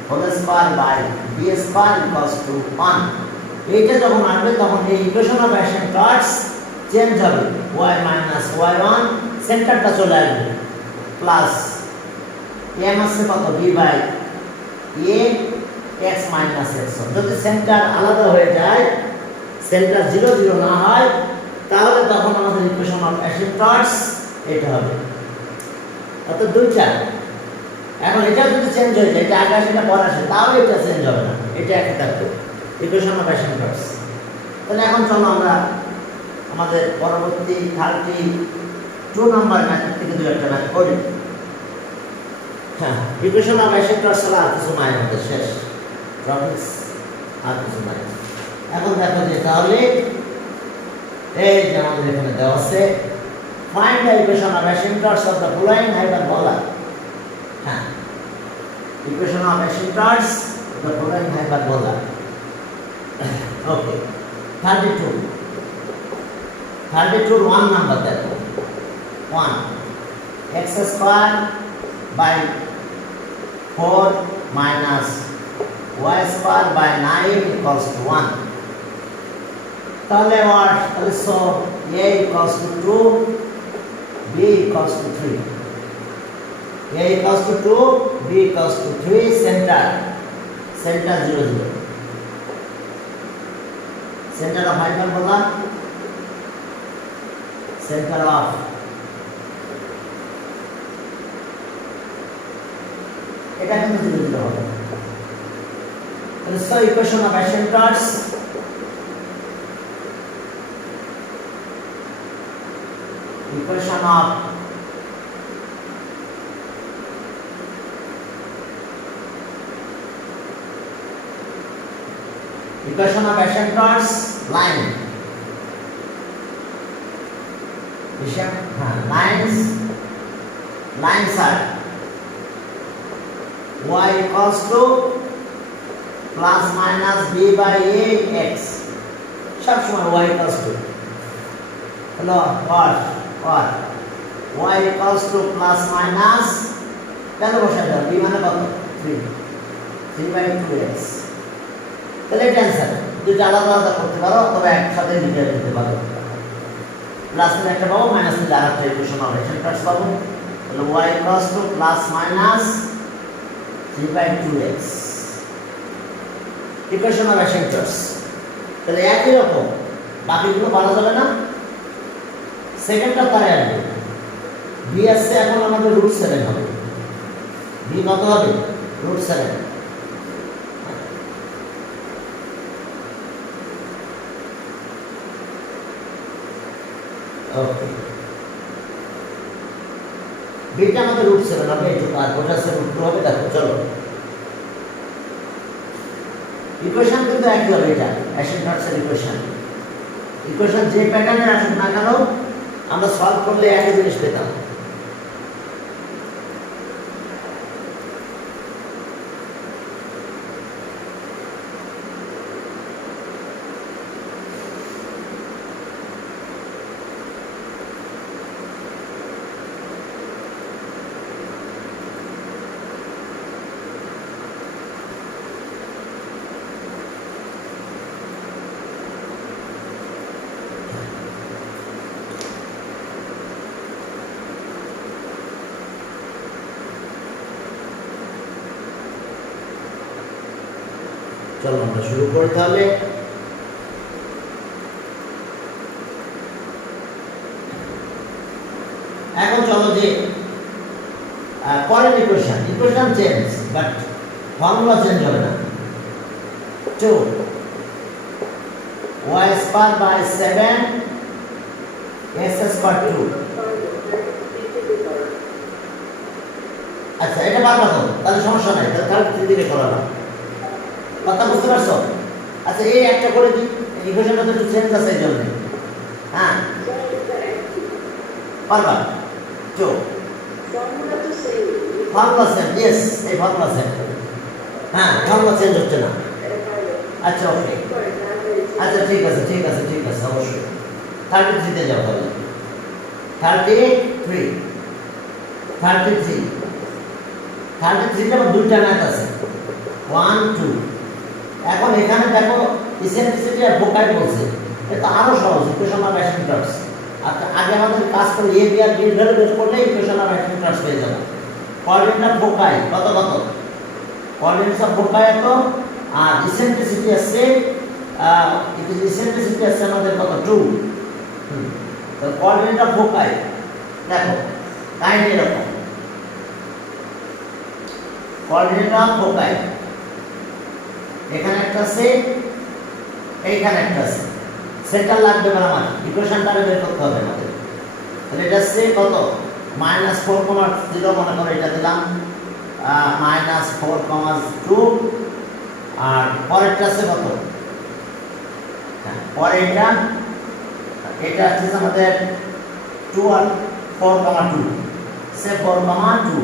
whole square by b square equals to 1 এইটা যখন আসবে তখন এই ইকুয়েশন অফ অ্যাসিস্ট্যান্টস চেঞ্জ হবে y মাইনাস y1 সেন্টারটা চলে আসবে প্লাস m আছে কত b by a x minus x যদি সেন্টার আলাদা হয়ে যায় সেন্টার 0 0 না হয় তাহলে তখন আমাদের ইকুয়েশন অফ অ্যাসিম্পটটস এটা হবে অর্থাৎ দুইটা এখন এটা যদি চেঞ্জ হয়ে যায় এটা আগে সেটা পরে আসে তাহলে এটা চেঞ্জ হবে না এটা একই থাকবে ইকুয়েশন অফ অ্যাসিম্পটটস তাহলে এখন চলো আমরা আমাদের পরবর্তী 32 নাম্বার ম্যাথড থেকে দুই একটা ম্যাথ করি হ্যাঁ ইকুয়েশন অফ অ্যাসিম্পটটস হলো আর কিছু নাই আমাদের শেষ টপিকস আর কিছু নাই এখন দেখো যে তাহলে এই যে আমাদের এখানে দেওয়া আছে find the equation of asymptotes of the following hyperbola হ্যাঁ equation of asymptotes of the following hyperbola okay 32 1 number দেখো 1 x square by 4 minus y square by 9 equals to 1 তাহলে so a equals to 2 b equals to 3 a equals to 2 b equals to 3 center 0 0 center of hyperbola center of এটা কিন্তু 0 0 হবে তাহলে so equation of asymptotes equation of asymptotes line lines are y equals to plus minus b by a x সব সময় y equals to hello what y equals to plus minus কেন বসাই দাও b মানে কত 3 by 2x তাহলে এটা answer দুটো আলাদা আলাদা করতে পারো তবে একসাথে লিখে দিতে পারো প্লাস এর একটা পাবো মাইনাস এর আরেকটা ইকুয়েশন হবে সেটা পাবো তাহলে y equals to plus minus 3 by 2x equation of asymptotes তাহলে একই রকম বাকিগুলো বলা যাবে না সেকেন্ডটা পরে আসবে b আসছে এখন আমাদের √7 হবে b কত হবে √7 ওকে বিটা আমাদের √7 হবে একটু আর ওটা 7 হবে দেখো চলো ইকুয়েশন কিন্তু একই হবে এটা অ্যাসিম্পটটসের ইকুয়েশন যে প্যাটার্নে আসুক না কেন আমরা সলভ করলে একই জিনিস পেতাম চলো আমরা শুরু করি তাহলে এখন চলো যে পরের equation change but formula change হবে না 2 y square by 7 x square 2 আচ্ছা এটা বারবার দাও তাহলে সমস্যা নাই তাহলে তিন দিকে করা না কথা বুঝতে পারছো আচ্ছা এই একটা করে দিই ইকুয়েশনটা তো একটু চেঞ্জ আছে এই জন্য হ্যাঁ পারবা তো ফর্মুলা সেম ইয়েস এই ফর্মুলা সেম হ্যাঁ ফর্মুলা চেঞ্জ হচ্ছে না আচ্ছা ওকে আচ্ছা ঠিক আছে অবশ্যই 33 তে যাও তাহলে 33 তে দুইটা ম্যাথ আছে 1 2 এখন এখানে দেখো ইসেন্ট্রিসিটি আর ফোকাই বলছে এটা আরো সহজ ইকুয়েশন অফ অ্যাসিম্পটস। আচ্ছা আগে আমাদের কাজ করে এ বি আর বি এর ভ্যালু বের করলে ইকুয়েশন অফ অ্যাসিম্পটস পেয়ে যাবে। কোঅর্ডিনেট অফ ফোকাই কত কোঅর্ডিনেটস অফ ফোকাই এত, আর ইসেন্ট্রিসিটি আছে ইসেন্ট্রিসিটি আছে আমাদের কত 2। তো কোঅর্ডিনেট অফ ফোকাই দেখো কাহিনী এরকম, কোঅর্ডিনেট অফ ফোকাই এখানে একটা আছে, এইখানে একটা আছে, সেন্টার লাগবে না আমার, ইকুয়েশনটা বের করতে হবে আমাদের। তাহলে এটা আছে কত -4,0 মনে করো, এটা দিলাম -4,2, আর পরেরটা আছে কত, পরে এটা আছে আমাদের 2 আর 4,2 সে 4,2।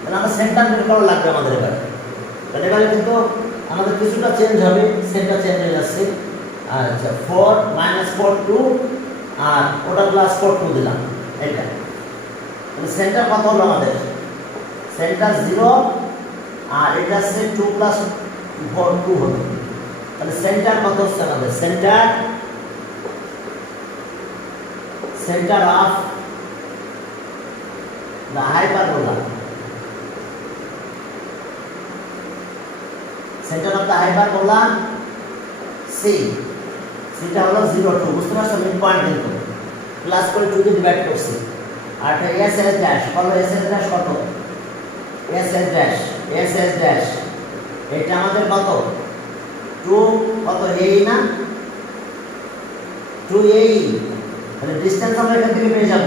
তাহলে আমরা সেন্টার বের করা লাগবে আমাদের এবার। তাহলে এবারে কিন্তু আমাদের কিছুটা চেঞ্জ হবে, সেন্টার চেঞ্জ হয়ে যাচ্ছে। আচ্ছা 4 -4,2 আর ওটা +4,2 দিলাম এটা। তাহলে সেন্টার কত হলো আমাদের, সেন্টার 0 আর এটা আছে 2 + 4 2 হলো। তাহলে সেন্টার কত হচ্ছে আমাদের, centre of the hyperbola, centre of the hyperbola সিটা হলো 0 2, বুঝতে পারছো মিড পয়েন্ট কিন্তু প্লাস করে 2 দিয়ে ডিভাইড করছি। আর এটা এস এস ড্যাশ কত, এস এস ড্যাশ কত, এস এস ড্যাশ এটা আমাদের কত 2 কত এই না 2 এই, তাহলে ডিসটেন্স আমরা এখান থেকে পেয়ে যাব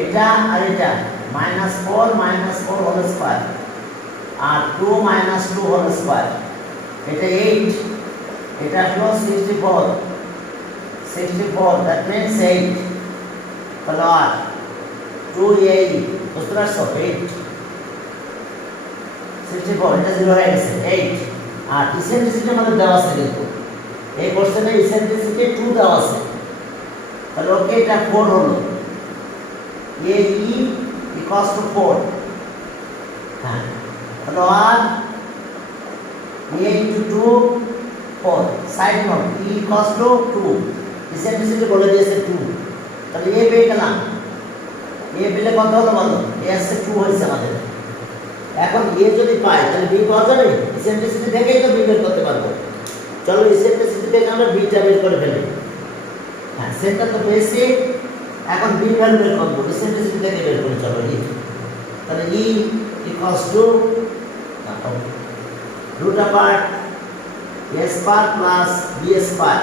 এটা আর এটা -4 হোল স্কয়ার আর 2 - 2 হোল স্কয়ার, এটা 8, এটা হলো 64 দ্যাট মিন্স 8 প্লাস 2 8, বুঝতে পারছো 8 64 এটা 0 হয়ে গেছে 8। আর ইসেন্ট্রিসিটি আমাদের দেওয়া আছে কিন্তু এই কোশ্চেনে ইসেন্ট্রিসিটি 2 দেওয়া আছে, তাহলে ওকে এটা 4 হলো AE = 4। হ্যাঁ তাহলে আর A * 2 4, side note E = 2, eccentricity বলে দিয়েছে 2। তাহলে A পেয়ে গেলাম, A পেলে কত হলো বলো, A আছে 2 হয়েছে আমাদের। এখন A যদি পাই তাহলে B পাওয়া যাবে, ইসেন্ট্রিসিটি থেকেই তো B বের করতে পারবো। চলো ইসেন্ট্রিসিটি থেকে আমরা B টা বের করে ফেলি। হ্যাঁ সেন্টার তো পেয়েছি, এখন B ভ্যালু বের করব, ইসেন্ট্রিসিটি থেকে বের করে চলো E। তাহলে E = root over a square plus b square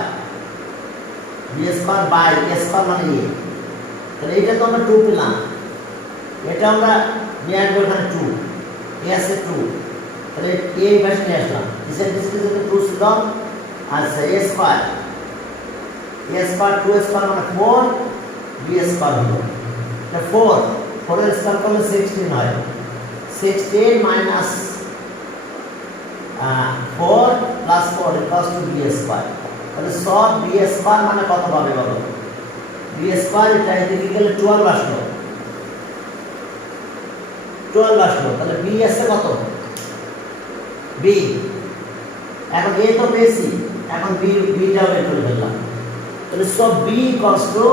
by a square মানে a। তাহলে এটা তো আমরা 2 পেলাম, এটা আমরা নিয়ে আসবো এখানে 2, a আছে 2, তাহলে a পাশে নিয়ে আসলাম, ইসেন্ট্রিসিটি যদি 2 ছিল, আচ্ছা a স্কয়ার 2 স্কয়ার মানে 4, b স্কয়ার হলো এটা 4 এর স্কয়ার করলে 16 হয়, 16 minus 4 plus 4 equals to b square। তাহলে সব b square মানে কত পাবে বলো, b square এটা এদিকে গেলে 12 আসলো, তাহলে b আছে কত b, এখন a তো পেয়েছি, এখন b টা বের করে ফেললাম। তাহলে সব b equals to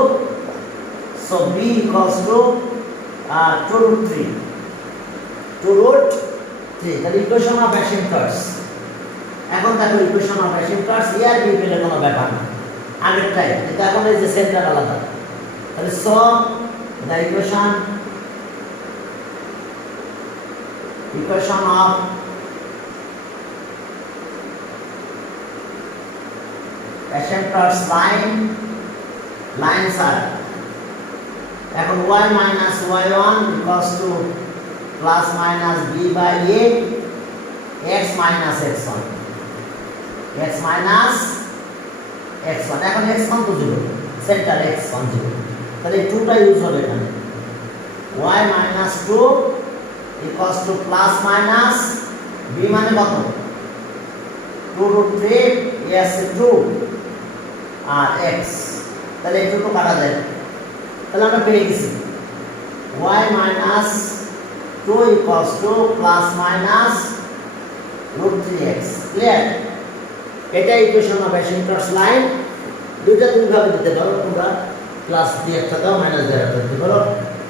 2√3, তাহলে ইকুয়েশন অফ অ্যাসিম্পটস। এখন দেখো ইকুয়েশন অফ অ্যাসিম্পটস এ আর বি পেলে কোনো ব্যাপার না, আগেরটাই, কিন্তু এখন এই যে সেন্টার আলাদা। তাহলে সব the equation of asymptotes lines আর এখন y - y1 equals to plus minus b by a x minus x1 এখন x1 তো 0, সেন্টার x1 0, তাহলে 2টা ইউজ হবে এখানে y - 2 equals to plus minus b মানে কত 2√3, a আছে 2 আর x, তাহলে এই দুটো কাটা যায়, তাহলে আমরা পেয়ে গেছি y - 2 equals to plus minus √3x। Clear? এটা ইকুয়েশন অফ অ্যাসিম্পটস লাইন দুইটা তুমি ভাবে দিতে পারো, তোমরা প্লাস দিয়ে একটা দাও, মাইনাস দিয়ে একটা দিতে পারো,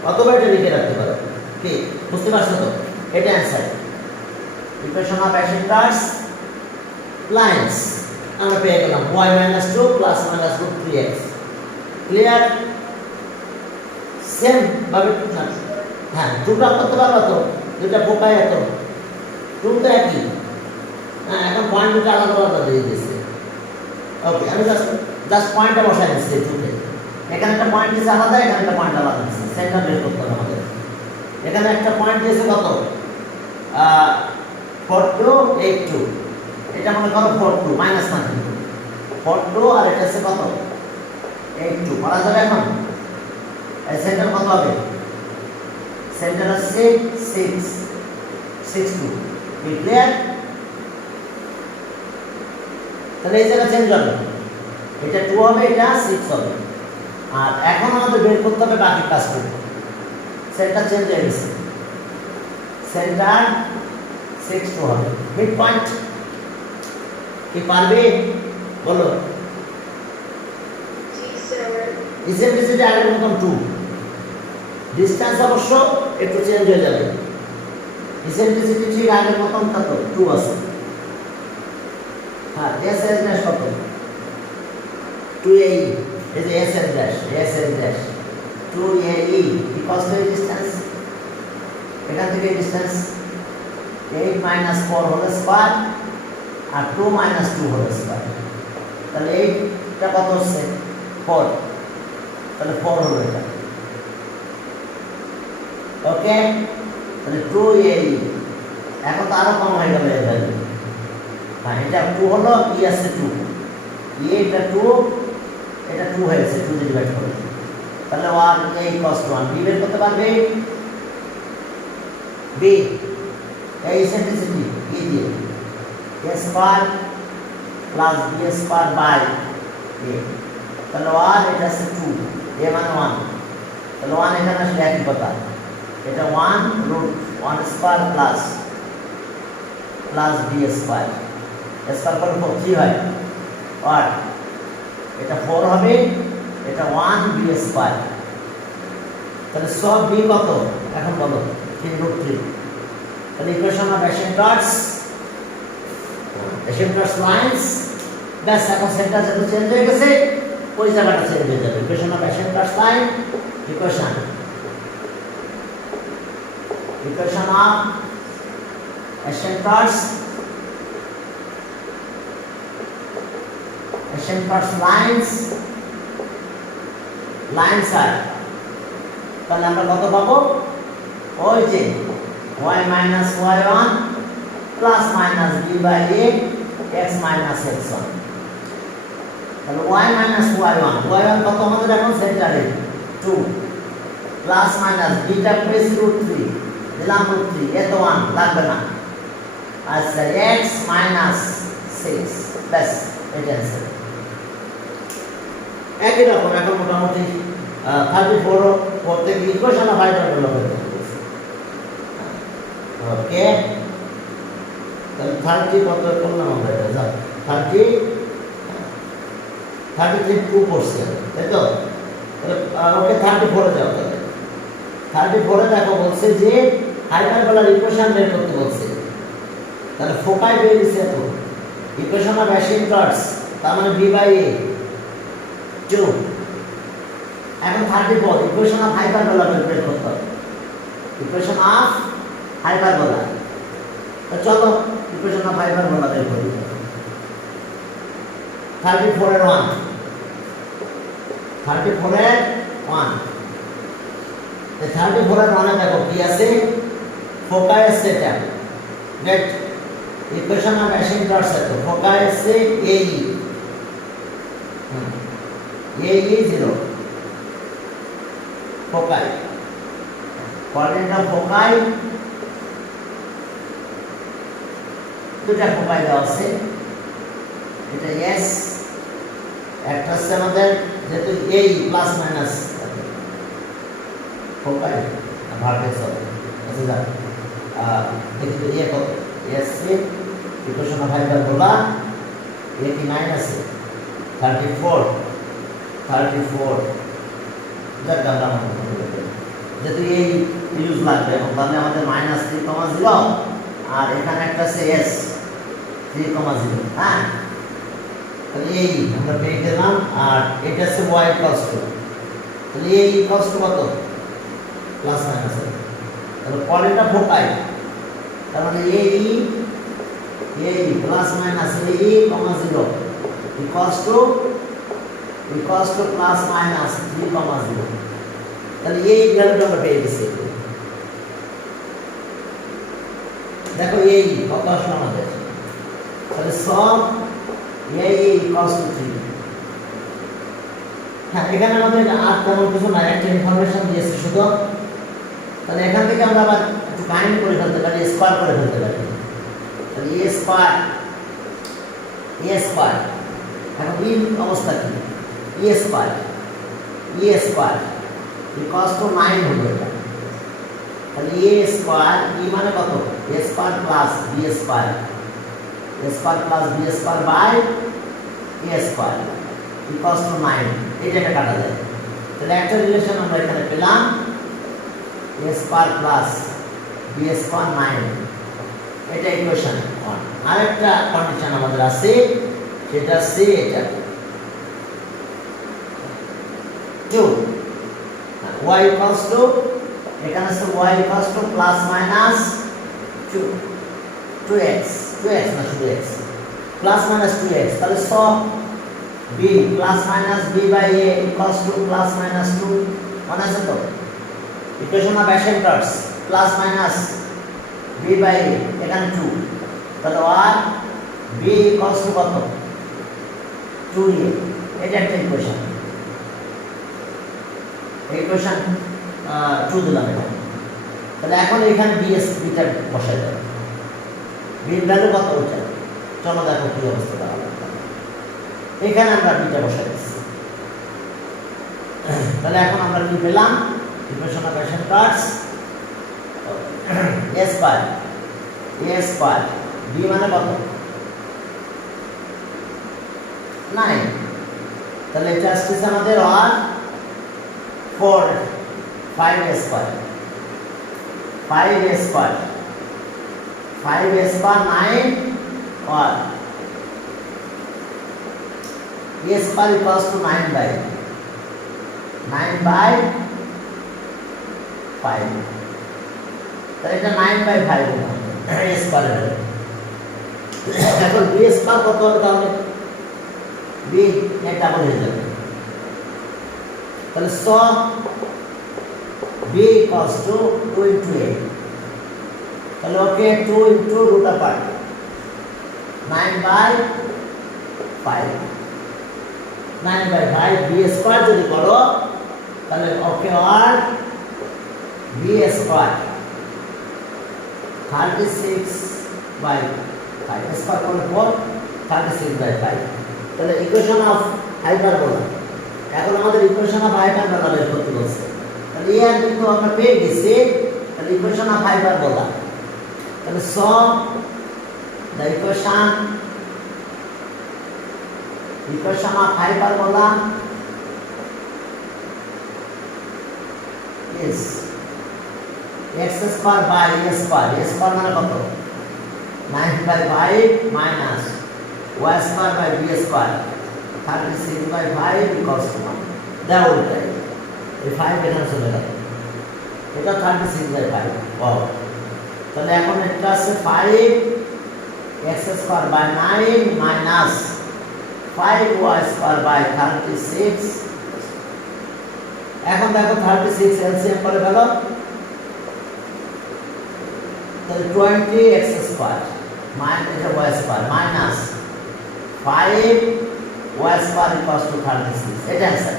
অথবা এটা লিখে রাখতে পারো। কি বুঝতে পারছো তো? এটা answer. Equation of asymptotes lines আমরা পেয়ে গেলাম y minus 2 plus minus root 3x। Clear? Same ভাবে হ্যাঁ, দুটো করতে পারবো তো, দুটা ফোকাই এত টু তো একই। হ্যাঁ, এখন পয়েন্ট দুটো আলাদা আলাদা দিয়ে দিয়েছে। ওকে, আমি জাস্ট পয়েন্টটা বসাই দিচ্ছি টুতে। এখানে একটা পয়েন্ট দিয়েছে আলাদা, এখানে একটা পয়েন্ট আলাদা দিয়েছে, সেন্টার বের করতে হবে আমাদের। এখানে একটা পয়েন্ট দিয়েছে কত 4 2 8 2, এটা মনে করো 4 2 মাইনাস না 4 2, আর এটা আছে কত 8 2। করা যাবে এখন? এই সেন্টার কত হবে? সেন্টার আছে 6 6 2। ক্লিয়ার? তাহলে এই জায়গা চেঞ্জ হবে, এটা 2 হবে, এটা 6 হবে। আর এখন আমাদের বের করতে হবে বাকি কাজগুলো। সেন্টার চেঞ্জ হয়ে গেছে, সেন্টার 6 2 হবে। মিড পয়েন্ট কি পারবে বলো? ইসেন্ট্রিসিটি আগের মতন 2, ডিসটেন্স অবশ্য একটু চেঞ্জ হয়ে যাবে। ইসেন্ট্রিসিটি ঠিক আগের মতন কত 2 আছে। হ্যাঁ, এস এস ড্যাশ কত 2ae, এই যে S S dash 2ae equals to distance, এখান থেকে ডিসটেন্স 8 minus 4 হোল স্কয়ার আর 2 minus 2 হোল স্কয়ার। তাহলে এইটা কত হচ্ছে 4, তাহলে 4 হলো এটা। ওকে, তাহলে 2ae এখন তো আরো কম হয়ে গেল এর ভ্যালু। হ্যাঁ, এটা 2 হলো, ই আছে 2, এটা 2, এটা 2 হয়েছে, 2 দিয়ে ডিভাইড করলে তাহলে 1a cos 1 b বের করতে পারবে। b এই ইসেন্ট্রিসিটি e দিয়ে a square plus b square by a, তাহলে 1 এটা আছে 2, a মানে 1, তাহলে 1 এখানে আসলে একই কথা, এটা 1 root 1 square plus b square, square করলে 3 হয়, আর এটা 4 হবে, এটা 1 b স্কয়ার। তাহলে সব b কত এখন বলো? 3 রুট 3। তাহলে ইকুয়েশন অফ অ্যাসেন্টার্স লাইন্স, ব্যাস এখন সেন্টার যেহেতু চেঞ্জ হয়ে গেছে ওই জায়গাটা চেঞ্জ হয়ে যাবে। Equation of asymptotes line, equation of asymptotes lines আর, তাহলে আমরা কত পাবো? ওই যে y minus y1 plus minus b by a x minus x1। তাহলে y minus y1 কত আমাদের এখন সেন্টারে 2 plus minus beta plus root 3 দিলাম রুট 3, এ তো 1 লাগবে না। আচ্ছা, x minus 6, ব্যাস এটা অ্যান্সার। একই রকম এখন মোটামুটি 34 করতে গিয়ে ইকুয়েশন অফ হাইপারবোলা করতে। ওকে, তাহলে 30 কত করলাম আমরা? এটা যাও 33 2 করছে, তাই তো? তাহলে ওকে 34 যাও। তাহলে 34 দেখো বলছে যে হাইপারবোলার ইকুয়েশন বের করতে বলছে। তাহলে ফোকাই বের দিছে তো ইকুয়েশন অফ অ্যাসেন্টার্স, তার মানে b বাই a 2। এখন 34 ইকুয়েশন অফ হাইপারবোলা বের করতে হবে, ইকুয়েশন অফ হাইপারবোলা। তো চলো ইকুয়েশন অফ হাইপারবোলা বের করি। 34 এর 1, 34 এর 1, এই 34 এর 1 দেখো কি আছে? ফোকাই আছে, এটা গেট ইকুয়েশন অফ অ্যাসেন্টার্স আছে, ফোকাই আছে ae 0, ফোকাই কোঅর্ডিনেট অফ ফোকাই দুটা ফোকাই দেওয়া আছে, এটা এস, একটা আছে আমাদের যেহেতু এই প্লাস মাইনাস ফোকাই ভার্টেক্স হবে। আচ্ছা যাক, দেখি তো এ কত? এস সি ইকুয়েশন অফ হাইপারবোলা, এ কি 9 আছে 34 34 যেটা আমরা যেহেতু এই ইউজ লাগবে তাহলে আমাদের -3,0 আর এখানে একটা আছে s 3,0 হ্যাঁ তাহলে এই আমরা পেয়ে গেলাম আর এটা আছে y = তাহলে এই কত প্লাস মাইনাস তাহলে পরেরটা ফোকাই তার মানে এই প্লাস মাইনাস এই 0 equals to plus minus 3,0 তাহলে এই ভ্যালুটা আমরা পেয়ে গেছি দেখো এই কত আসলো আমাদের তাহলে সব এই equals to 3 হ্যাঁ এখানে আমাদের আর তেমন কিছু না একটা ইনফরমেশন দিয়েছে শুধু তাহলে এখান থেকে আমরা আবার একটু কাইন্ড করে ফেলতে পারি স্কয়ার করে ফেলতে পারি তাহলে a স্কয়ার এখন এই অবস্থা কি a স্কয়ার equals to 9 হবে এটা তাহলে a স্কয়ার e মানে কত a square plus b square plus b square by a square equals to 9 এটাকে কাটা যায় তাহলে একটা রিলেশন আমরা এখানে পেলাম a square plus b square 9 এটা ইকুয়েশন 1 আরেকটা কন্ডিশন আমাদের আছে সেটা সি এটা 2 y equals to এখানে আছে y equals to plus minus 2x না শুধু x plus minus 2x তাহলে সব b plus minus b by a equals to plus minus 2 মনে আছে তো equation of asymptotes plus minus b by a এখানে 2 তাহলে আর b equals to কত 2a এটা একটা ইকুয়েশন ইকুয়েশন 2 দিলাম এটা তাহলে এখন এখানে bs বিটা বসাই দাও b এর ভ্যালু কত ওটা চলো দেখো কি অবস্থা দাঁড়াবে এখানে আমরা বিটা বসাই দিচ্ছি তাহলে এখন আমরা কি পেলাম equation of asymptotes a square b মানে কত 9 তাহলে এটা আসছে আমাদের আর 4 5a স্কয়ার 9 और a square equals to 9 by 5 তাহলে এটা 9 by 5 a স্কয়ার এখন b স্কয়ার কত হবে তাহলে b এর ডাবল হয়ে যাবে তাহলে সব b equals to 2 into a তাহলে ওকে 2 into root apart 9 by 5 9 by 5 b square যদি করো তাহলে ওকে আর b স্কয়ার 36 by 5 স্কয়ার করলে 36 by 5 তাহলে ইকুয়েশন অফ হাইপারবোলা এখন আমাদের ইকুয়েশন অফ হাইপারবোলা বের করতে বলছে তাহলে এই আর কিন্তু আমরা পেয়ে গেছি তাহলে ইকুয়েশন অফ হাইপারবোলা তাহলে সব the equation of hyperbola is x square by a square মানে কত 9 by 5 minus y square by b square 36 by 5 equals to 1 দেওয়া উল্টাই এই 5 এখানে চলে গেল এটা 36 by 5 wow তাহলে এখন এটা আছে 5 x square by 9 minus 5y square by 36 এখন দেখো 36 এলসিএম করে ফেলো তাহলে 20x square minus y square minus 5y square equals to 36 এটা आंसर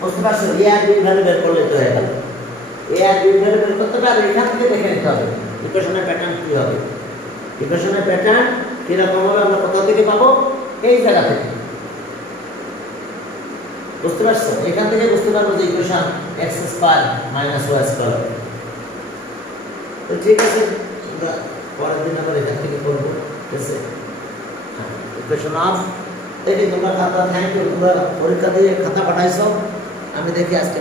বুঝতে পারছো a আর b ভ্যালু বের করলে তো হয়ে গেল a আর b ভ্যালু বের করতে পারো এখান থেকে দেখে নিতে হবে ইকুয়েশনের প্যাটার্ন কি হবে ইকুয়েশনের প্যাটার্ন কি রকম হবে আমরা কোথা থেকে পাবো এই জায়গা থেকে বুঝতে পারছো এখান থেকে বুঝতে পারবো যে equation x square minus y square তো ঠিক আছে আমরা পরের দিন আবার এখান থেকে করব ঠিক আছে ইকুয়েশন অফ দেখি তোমরা খাতা, থ্যাংক ইউ, তোমরা পরীক্ষা দিয়ে খাতা পাঠাইছো। আমি দেখি আজকে